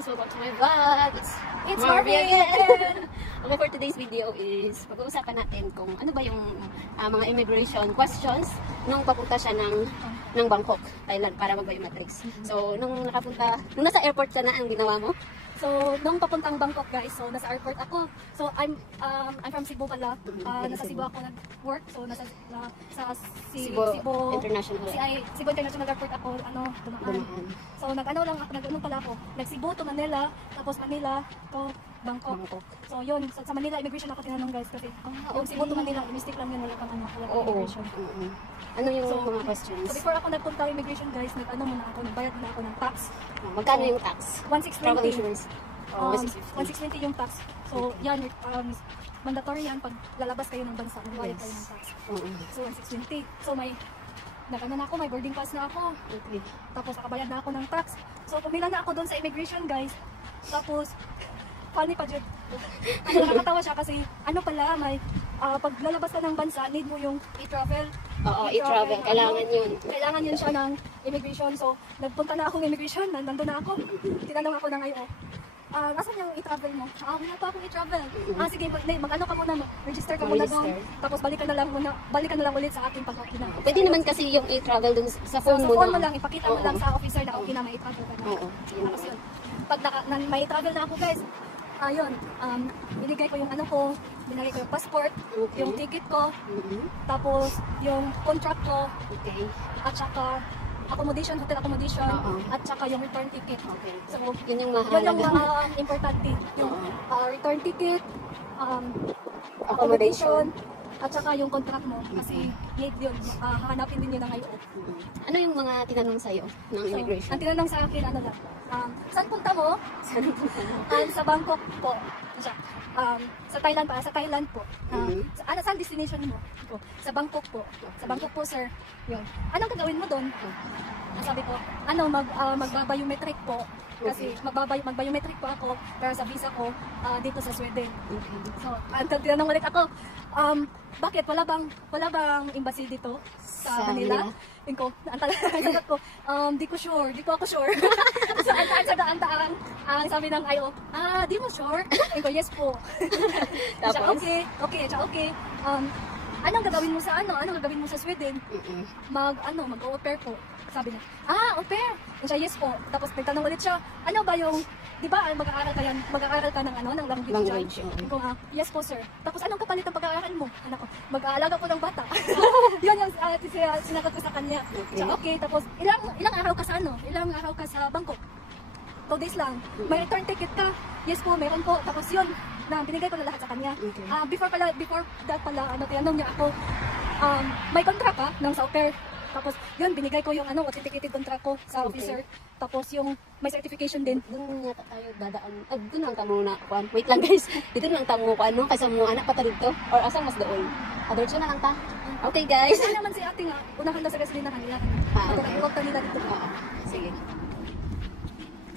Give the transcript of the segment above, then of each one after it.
guys! Welcome to my vlog! It's Marvy again! Okay, for today's video is pag-uusapan natin kung ano ba yung mga immigration questions nung papunta siya ng Bangkok, Thailand para mag-biometrics. So, nung nasa airport ka na, ang ginawa mo? So, nung papuntang Bangkok guys, so nasa airport ako. So, I'm from Cebu pala. Nasa Cebu ako nag-work. So, sa Cebu International. Cebu International Airport ako, dumaan. So, nag-ano pala ako. Nag-Cebu to Manila, tapos Manila to Bangkok. So, yun. So, sa Manila, immigration ako tinanong guys kasi yung Cebu to Manila, mistake lang yun, wala pang immigration. Ano yung mga questions? So, before ako nagpunta immigration guys, nagbayad na ako ng tax. Magkano yung tax? 1,620. 1,620 yung tax. So, yan, mandatory yan pag lalabas kayo ng bansa, magbayad kayo ng tax. So, 1,620. So, may boarding pass na ako. Okay. Tapos, nakabayad na ako ng tax. So, pumila na ako doon sa immigration, guys. Tapos, funny pa dyan. Nakakatawa siya kasi, pag lalabas ka ng bansa, need mo yung e-travel. Oo, e-travel. Kailangan yun. Kailangan yun siya ng immigration. So, nagpunta na ako ng immigration. Nandun na ako. Tinanong ako ng IO. Nasaan yung e-travel mo? Wala pa akong e-travel. Sige, mag-ano ka muna, register ka muna doon. Tapos balikan na lang ulit sa ating pag-okay na. Pwede naman kasi yung e-travel dun sa phone mo. Sa phone mo lang, ipakita mo lang sa officer na okay na may e-travel ka na. Tapos yun. Pag may e-travel na ako guys, binigay ko yung binigay ko yung passport, yung ticket ko, tapos yung contract ko, at saka hotel accommodation, at saka yung return ticket. So, yun yung mahalaga. Importante. Yung return ticket, accommodation, at saka yung contract mo. Kasi need yun, hahanapin din yun ng IO. Ano yung mga tinanong sa'yo ng immigration? Ang tinanong sa akin, saan punta mo? Sa Bangkok po. Sa Thailand po. Saan destination mo? Sa Bangkok po. Sa Bangkok po, sir. Yun. Anong gagawin mo doon? Sabi ko, magba-biometric po. Kasi mag-biometric po ako para sa visa ko dito sa Sweden. So, tinanong ulit ako, bakit? Wala bang embassy dito sa Manila? Sagot ko, di ko ako sure. So, ang sabi ng IO, di mo sure? Ko, yes po. Tapos? Okay. Anong gagawin mo sa Anong gagawin mo sa Sweden? Mag-au pair po. Sabi niya, au pair. Siya, yes po. Tapos nagtanong ulit siya, ano ba yung, di ba, mag-aaral ka ng language. Ko, yes po sir. Tapos anong kapalit ng pag-aaral mo? Mag-aalaga po ng bata. Yun yung sinagot ko sa kanya. Siya, okay. Tapos ilang araw ka Ilang araw ka sa Bangkok? 2 days lang. May return ticket ka? Yes po, meron po. Tapos yun, binigay ko na lahat sa kanya. Before that pala, tinanong niya ako, may contract ka ng sa au pair. Tapos yun, binigay ko yung authenticated contract ko sa officer. Tapos yung may certification din. Doon yata tayo dadaan. Doon lang tamo na kuan. Wait lang guys. Dito lang tamo kuan no kasi mo anak pa ta dito or asang mas doon. Diretso na lang ta. Okay guys. Ano naman si ate nga, unahan na sa gasolinahan nila. Huwag ta nila dito. Sige.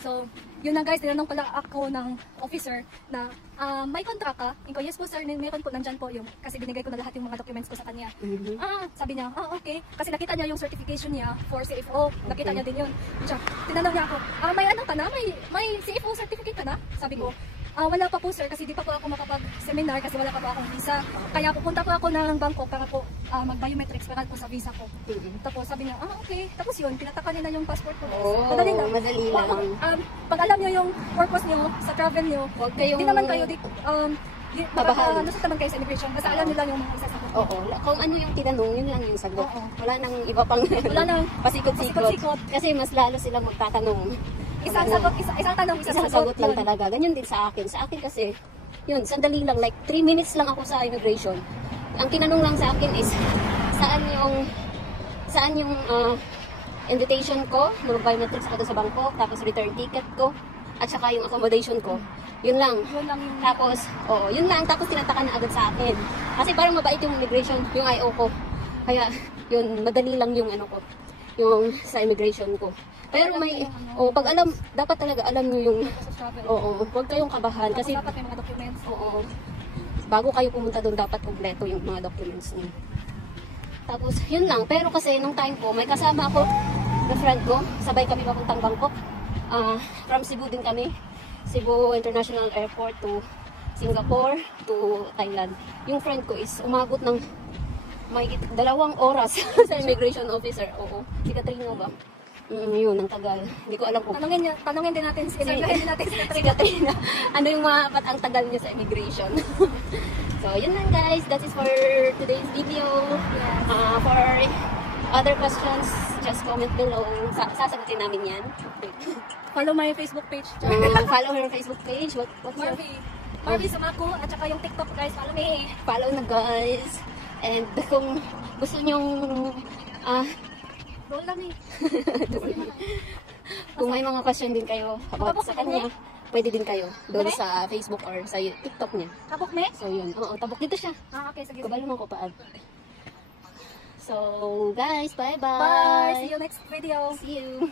So, yun na guys, tinanong pala ako ng officer na may contract ka? Inko, yes po sir, meron po, nandyan po yung, kasi binigay ko na lahat yung mga documents ko sa kanya. Sabi niya, okay. Kasi nakita niya yung certification niya for CFO, nakita niya din yun. Tinanong niya ako, may CFO certificate ka na? Sabi ko, wala pa po sir, kasi di pa po ako makapag-seminar kasi wala pa po akong visa. Kaya pupunta po ako ng Bangkok para po mag-biometrics para po sa visa ko. Tapos sabi niya, okay. Tapos yun, pinatakan niya na yung passport ko. Madali lang. Pag alam niyo yung purpose niyo sa travel niyo, hindi naman kayo nasot naman kayo sa immigration. Basta alam niyo lang yung mga isasagot. Kung ano yung tinanong, yun lang yung sagot. Wala nang iba pang pasikot-sikot. Kasi mas lalo silang magtatanong. Isang tanong, isang sagot lang talaga. Ganyan din sa akin. Sa akin kasi, yun, sandali lang. Like, 3 minutes lang ako sa immigration. Ang tinanong lang sa akin is, saan yung invitation ko, mag-biometrics ako sa Bangkok, tapos return ticket ko, at saka yung accommodation ko. Yun lang. Tapos, yun lang. Tapos tinataka na agad sa akin. Kasi parang mabait yung immigration, yung IO ko. Kaya, yun, madali lang yung yung sa immigration ko. Pero pag dapat talaga alam nyo yung, huwag kayong kabahan. Kasi, dapat may mga documents. Bago kayo pumunta doon, dapat kompleto yung mga documents nyo. Tapos, yun lang. Pero kasi, nung time ko, may kasama ako na friend ko. Sabay kami papuntang Bangkok. From Cebu din kami. Cebu International Airport to Singapore to Thailand. Yung friend ko is umabot ng may 2 oras sa immigration officer. Oo. Si Katrina ba? Yun, ang tagal. Hindi ko alam kung Tanungin din natin, interviewin din natin si Katrina. Ano yung mga ba't ang tagal niya sa immigration? So, yun lang guys. That is for today's video. For other questions, just comment below. Sasagutin namin yan. Follow my Facebook page. Follow her Facebook page. What's your... Marvy Samaku at saka yung TikTok guys, follow me. Follow na guys. And kung gusto nyong Roll lang eh. kung may mga question din kayo about sa kanya, pwede din kayo doon sa Facebook or sa TikTok niya. Tabok me? So yun, oo, tabok dito siya. Okay, sige. Kabalo mo ko pa. So guys, bye-bye. Bye! See you next video. See you.